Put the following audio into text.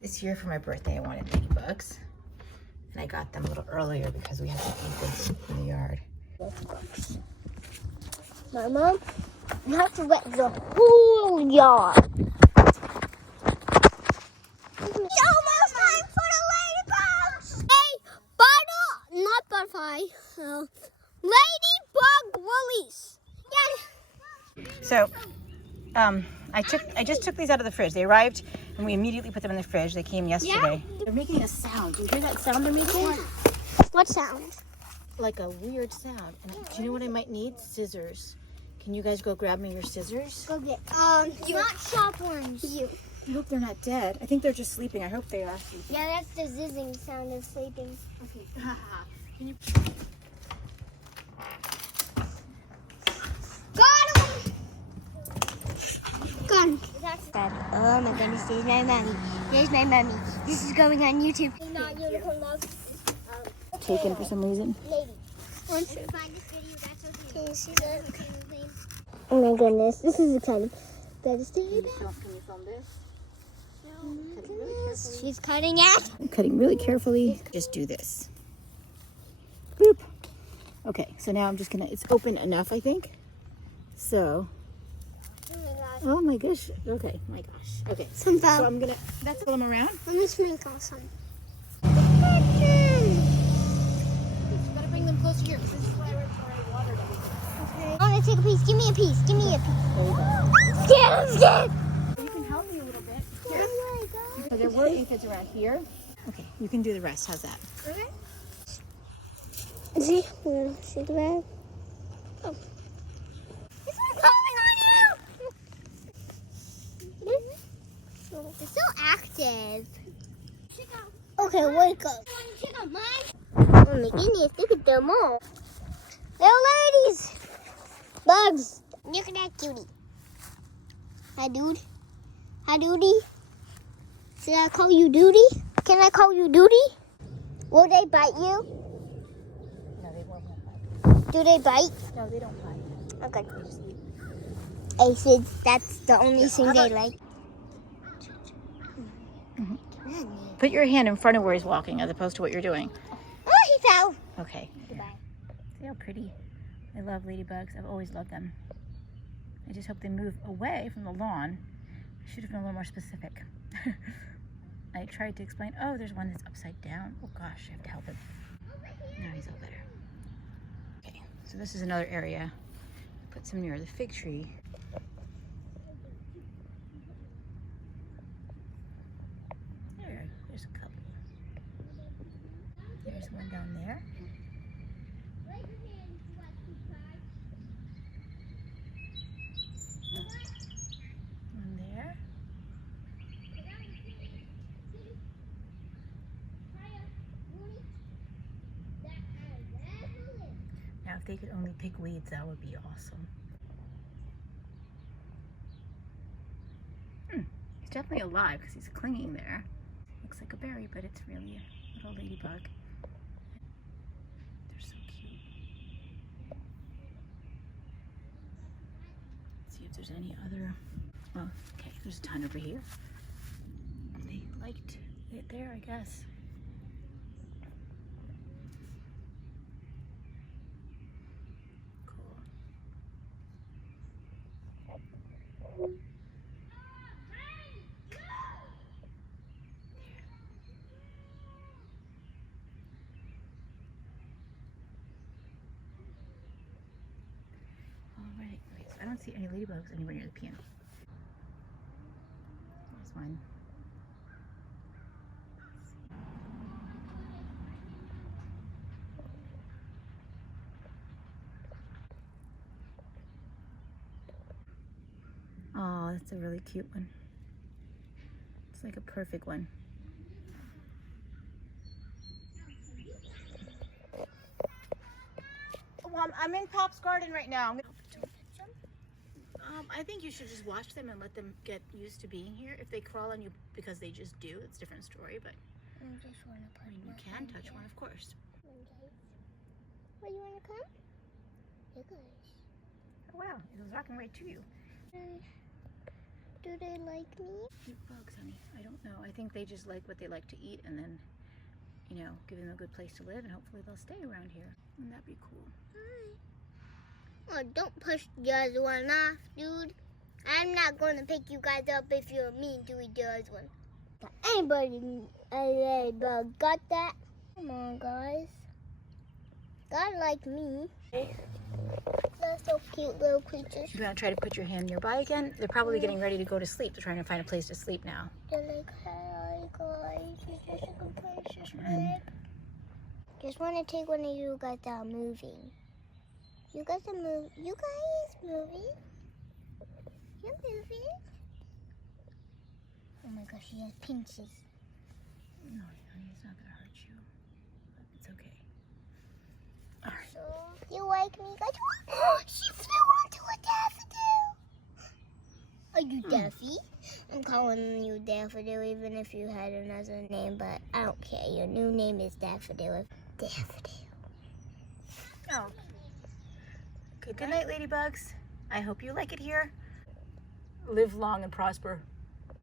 This year for my birthday, I wanted ladybugs. And I got them a little earlier because we have some aphids in the yard. Mama, you have to wet the whole yard. It's almost time for the ladybugs! Hey, not butterfly. Ladybug release. Yes. So, I just took these out of the fridge. They arrived and we immediately put them in the fridge. They came yesterday. Yeah. They're making a sound. Do you hear that sound they're making? What sound? Like a weird sound. And do you know what I might need? Scissors. Can you guys go grab me your scissors? Go get not sharp ones. I hope they're not dead. I think they're just sleeping. I hope they are sleeping. Yeah, that's the zizzing sound of sleeping. Okay. Can you? Got him! Gone. Oh my goodness, there's my mommy. There's my mommy. This is going on YouTube. Not unicorn love. Taken for some reason. Lady. Once you find this video, that's okay. Can you see that? Oh my goodness, this is exciting. Better stay back. Can you film this? No. She's cutting it. I'm cutting really carefully. Just do this. Boop. Okay, so now I'm just gonna, it's open enough, I think. So. Oh my gosh. Oh my gosh. Okay, my gosh. Okay. Some So I'm gonna, that's pull them around. Let me sprinkle some. You gotta bring them closer here because this is where I watered everything. Okay. I want to take a piece. Give me a piece. Give me a piece. There you go. Scared, I'm scared. You can help me a little bit. Here. Oh my God. So there were aphids around here. Okay, you can do the rest. How's that? Okay. See? See the bag? Oh. It's coming on you! It's so active. Okay, wake up. Oh my goodness, look at them all. Little ladies! Bugs! Look at that cutie. Hi, dude. Hi, duty. Should I call you duty? Can I call you duty? Will they bite you? No, they won't bite. Do they bite? No, they don't bite. Okay. They just eat. Aphids, that's the only thing they like. Put your hand in front of where he's walking as opposed to what you're doing. Oh, he fell. Okay. Goodbye. See how pretty. I love ladybugs. I've always loved them. I just hope they move away from the lawn. I should have been a little more specific. I tried to explain, oh, there's one that's upside down. Oh gosh, I have to help him. Now he's all better. Okay, so this is another area. Put some near the fig tree. There's a couple. There's one down there. One there. Now, if they could only pick weeds, that would be awesome. He's definitely alive because he's clinging there. Looks like a berry, but it's really a little ladybug. They're so cute. Let's see if there's any other. Oh, okay, there's a ton over here. They liked it there, I guess. Cool. Alright, okay, so I don't see any ladybugs anywhere near the piano. There's one. Oh, that's a really cute one. It's like a perfect one. Well, I'm in Pop's garden right now. I think you should just watch them and let them get used to being here. If they crawl on you because they just do, it's a different story, but I just want to put you can touch one, of course. Okay. Well, you want to come? Here goes. Oh, wow, it was walking right to you. Do they like me? Cute bugs, honey. I don't know. I think they just like what they like to eat, and then, you know, give them a good place to live, and hopefully they'll stay around here. Wouldn't that be cool? Oh, don't push the other one off, dude. I'm not going to pick you guys up if you're mean to eat the other one. Anybody, a ladybug, got that? Come on, guys. God like me. They're so cute little creatures. You want to try to put your hand nearby again? They're probably getting ready to go to sleep. They're trying to find a place to sleep now. They're like, hi, guys. Is this a good place to sleep? Just want to take one of you guys out moving. You guys are moving. You guys moving? You're moving? Oh my gosh, he has pinches. No, honey, it's not going to hurt you. It's okay. All right. So, you like me, guys? Oh, she flew onto a daffodil. Are you Daffy? I'm calling you Daffodil even if you had another name, but I don't care. Your new name is Daffodil. Daffodil. Oh. Okay, good night, ladybugs. I hope you like it here. Live long and prosper.